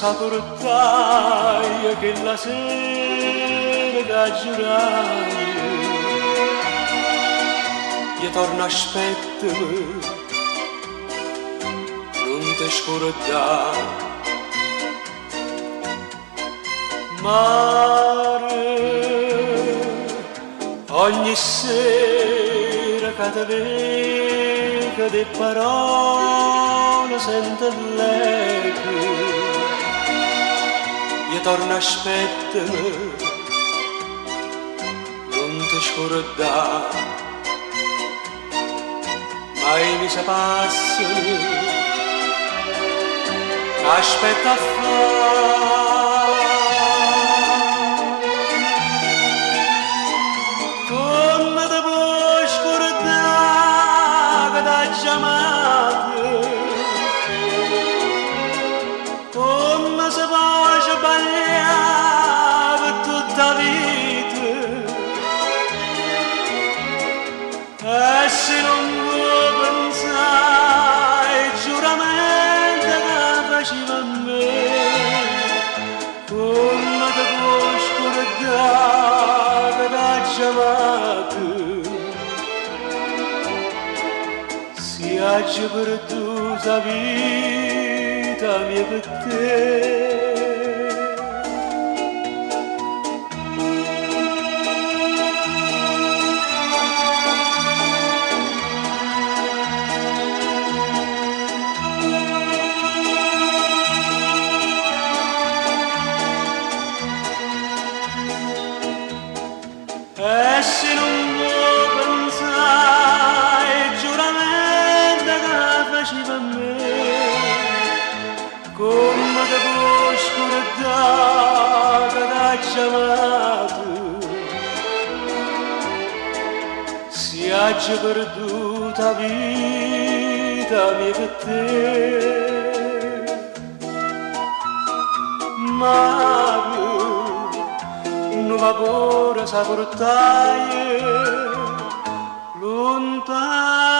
sa portaia che la sera da giurare io torno aspettami non ti scordare mare ogni sera che ti vedo di parole sento l'eco io torno aspettami non ti scordare mai mi sa passare aspetta a fare come ti puoi scordare che t'ha chiamato come si può sbagliare per tutta la vita e se non vuoi pensare ai giuramenti che faceva a me come ti puoi scordare che t'ha chiamato si hagi perduto la vita mia per te e se non vuoi pensare ai giuramenti che faceva a me come ti puoi scordare che t'ha chiamato si hagi perduta la vita mia per te ma un vapore sa portaia lontano